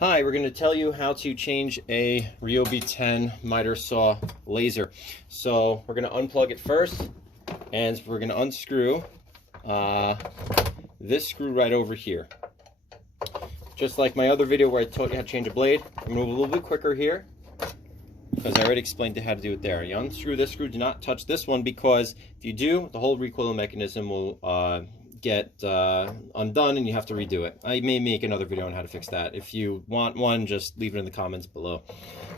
Hi, we're going to tell you how to change a Ryobi 10 miter saw laser. So we're going to unplug it first, and we're going to unscrew this screw right over here. Just like my other video where I taught you how to change a blade, I'm going to move a little bit quicker here because I already explained how to do it there. You unscrew this screw, do not touch this one, because if you do, the whole recoil mechanism will get undone and you have to redo it. I may make another video on how to fix that. If you want one, just leave it in the comments below.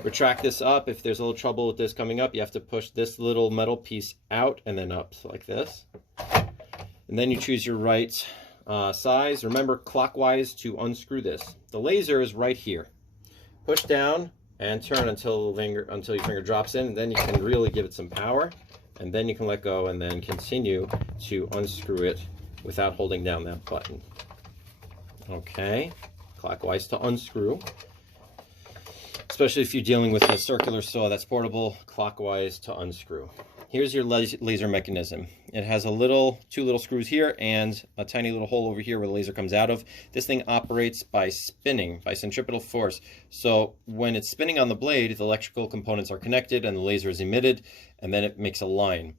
Retract this up. If there's a little trouble with this coming up, you have to push this little metal piece out and then up, so like this. And then you choose your right size. Remember, clockwise to unscrew this. The laser is right here. Push down and turn until your finger drops in, and then you can really give it some power, and then you can let go and then continue to unscrew it without holding down that button. Okay, clockwise to unscrew. Especially if you're dealing with a circular saw that's portable, clockwise to unscrew. Here's your laser mechanism. It has two little screws here and a tiny little hole over here where the laser comes out of. This thing operates by spinning, by centripetal force. So when it's spinning on the blade, the electrical components are connected and the laser is emitted, and then it makes a line.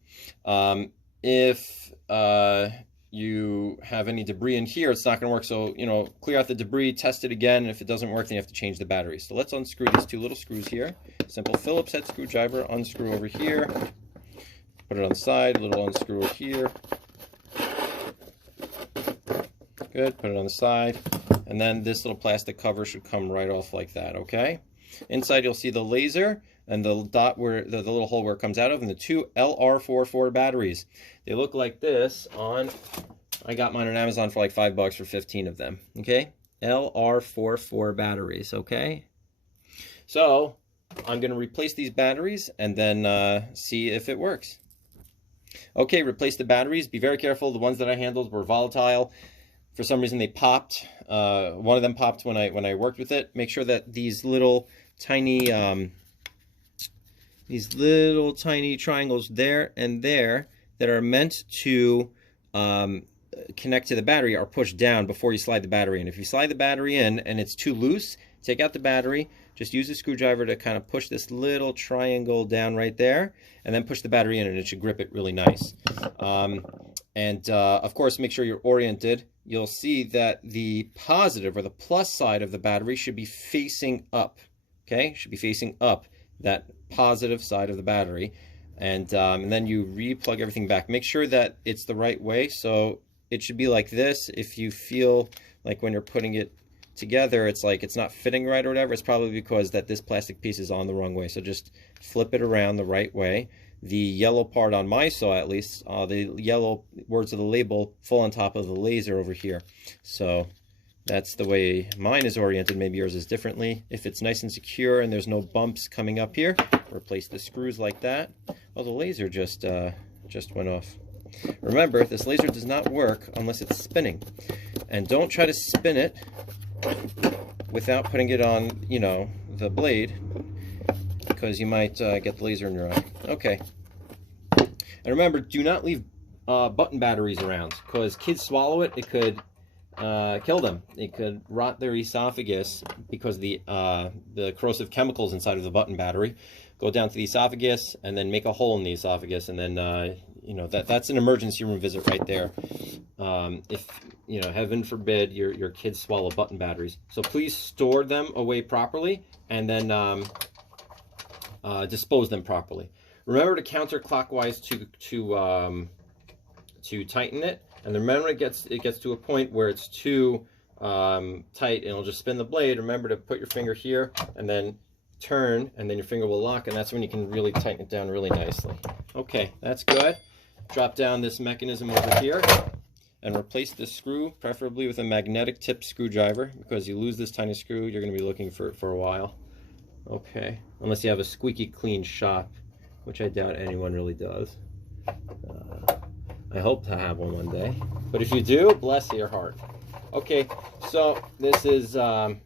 If you have any debris in here, it's not going to work. So, clear out the debris, test it again, and if it doesn't work, then you have to change the battery. So let's unscrew these two little screws here. Simple Phillips head screwdriver, unscrew over here, put it on the side, little unscrew over here. Good, put it on the side, and then this little plastic cover should come right off like that, okay? Inside you'll see the laser and the dot where the little hole where it comes out of, and the two LR44 batteries. They look like this I got mine on Amazon for like $5 for 15 of them, okay? LR44 batteries, okay? So I'm going to replace these batteries and then see if it works. Okay, replace the batteries. Be very careful. The ones that I handled were volatile. For some reason they popped. One of them popped when I worked with it. Make sure that these little tiny triangles there and there that are meant to connect to the battery are pushed down before you slide the battery in. If you slide the battery in and it's too loose, take out the battery, just use a screwdriver to kind of push this little triangle down right there, and then push the battery in, and it should grip it really nice. Of course, make sure you're oriented. You'll see that the positive or the plus side of the battery should be facing up. Okay, should be facing up, that positive side of the battery, and then you re-plug everything back. Make sure that it's the right way. So it should be like this. If you feel like when you're putting it together it's like it's not fitting right or whatever, it's probably because that this plastic piece is on the wrong way. So just flip it around the right way. The yellow part on my saw, at least, the yellow words of the label fall on top of the laser over here. So that's the way mine is oriented. Maybe yours is differently. If it's nice and secure and there's no bumps coming up here, replace the screws like that. Oh, the laser just went off. Remember, this laser does not work unless it's spinning. And don't try to spin it without putting it on, the blade, because you might get the laser in your eye. Okay. And remember, do not leave button batteries around, because kids swallow it. It could kill them. It could rot their esophagus because the corrosive chemicals inside of the button battery go down to the esophagus and then make a hole in the esophagus, and then that's an emergency room visit right there. If heaven forbid your kids swallow button batteries. So please store them away properly and then dispose them properly. Remember to counterclockwise to tighten it. And then remember, it gets to a point where it's too tight and it'll just spin the blade. Remember to put your finger here and then turn, and then your finger will lock, and that's when you can really tighten it down really nicely. Okay, that's good. Drop down this mechanism over here and replace the screw, preferably with a magnetic tip screwdriver, because you lose this tiny screw, you're going to be looking for a while. Okay, unless you have a squeaky clean shop, which I doubt anyone really does. I hope to have one day, but if you do, bless your heart. Okay, so this is done.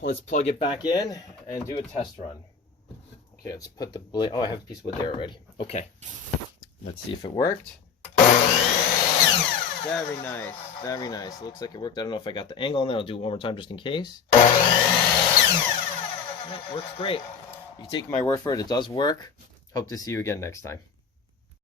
Let's plug it back in and do a test run. Okay, let's put the blade. Oh, I have a piece of wood there already. Okay, let's see if it worked. Very nice. Very nice. Looks like it worked. I don't know if I got the angle on that. I'll do it one more time just in case. Works great. You can take my word for it. It does work. Hope to see you again next time.